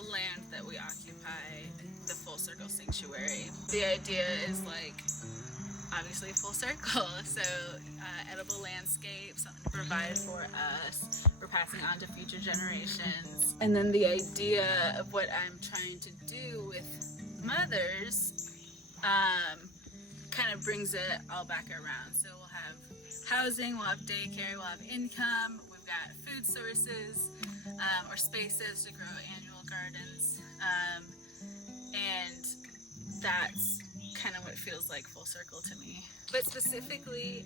the land that we occupy, the Full Circle Sanctuary. The idea is like, obviously full circle, so edible landscape, something to provide for us, we're passing on to future generations. And then the idea of what I'm trying to do with mothers kind of brings it all back around. So we'll have housing, we'll have daycare, we'll have income, we've got food sources or spaces to grow annual gardens, and that's kind of what feels like full circle to me. But specifically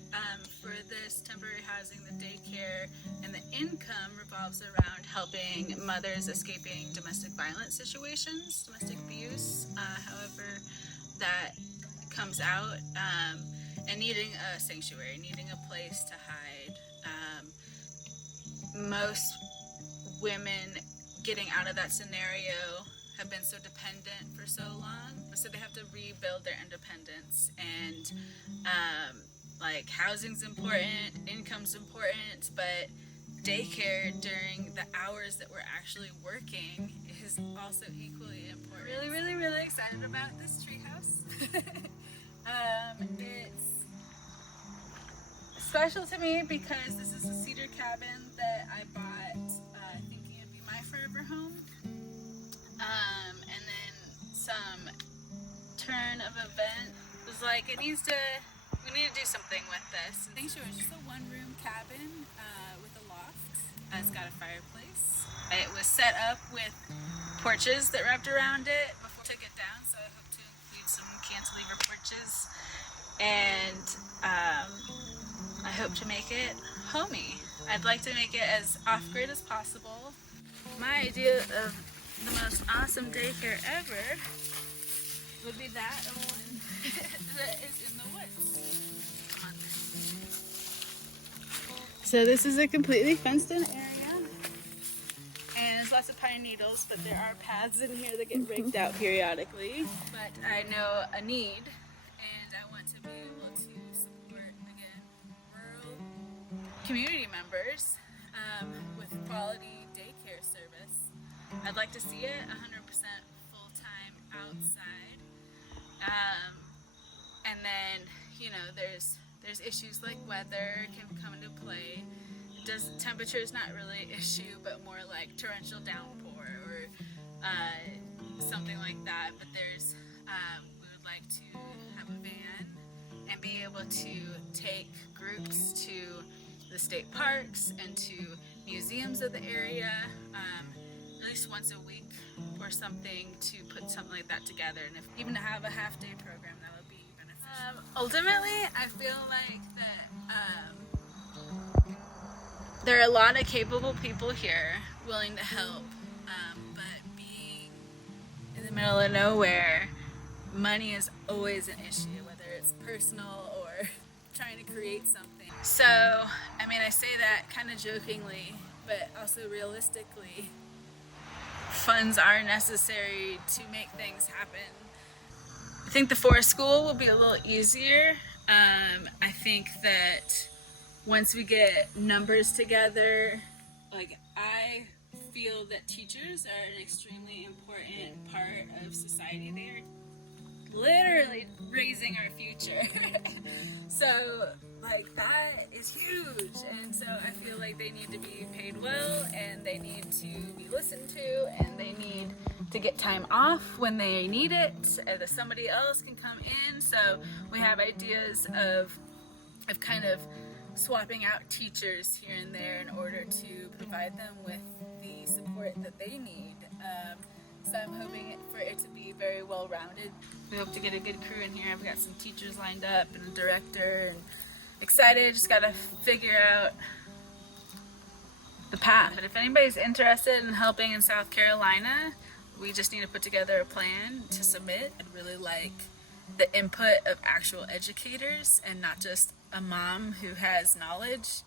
for this temporary housing, the daycare, and the income revolves around helping mothers escaping domestic violence situations, domestic abuse, however that comes out, and needing a sanctuary, needing a place to hide. Most women getting out of that scenario have been so dependent for so long, so they have to rebuild their independence. And like, housing's important, income's important, but daycare during the hours that we're actually working is also equally important. Really excited about this treehouse. It's special to me because this is a cedar cabin that I bought thinking it'd be my forever home. And then some turn of event was like, we need to do something with this. Sanctuary is just a one-room cabin with a loft. It's got a fireplace. It was set up with porches that wrapped around it before I took it down, so I hope to include some cantilever porches. And I hope to make it homey. I'd like to make it as off-grid as possible. My idea of the most awesome daycare ever would be that one that is in the woods. Come on. So this is a completely fenced in area, and there's lots of pine needles, but there are paths in here that get raked out periodically. But I know a need, and I want to be able to support, again, rural community members with quality daycare service. I'd like to see it 100% full-time outside. And then, you know, there's issues like weather can come into play. Temperature is not really an issue, but more like torrential downpour or something like that. But there's, we would like to have a van and be able to take groups to the state parks and to museums of the area, at least once a week or something, to put something like that together. And if even to have a half-day program, that would be beneficial. Ultimately, I feel like that there are a lot of capable people here willing to help, but being in the middle of nowhere, money is always an issue, whether it's personal or trying to create something. So, I mean, I say that kind of jokingly, but also realistically, funds are necessary to make things happen. I think the forest school will be a little easier. I think that once we get numbers together, like, I feel that teachers are an extremely important part of society. They are literally raising our future. So, like, that is huge, and so I feel like they need to be paid well, and they need to be listened to, and they need to get time off when they need it, and that somebody else can come in. So we have ideas of kind of swapping out teachers here and there in order to provide them with the support that they need. So I'm hoping for it to be very well-rounded. We hope to get a good crew in here. I've got some teachers lined up and a director, and excited. Just gotta figure out the path. But if anybody's interested in helping in South Carolina, we just need to put together a plan to submit. I'd really like the input of actual educators and not just a mom who has knowledge.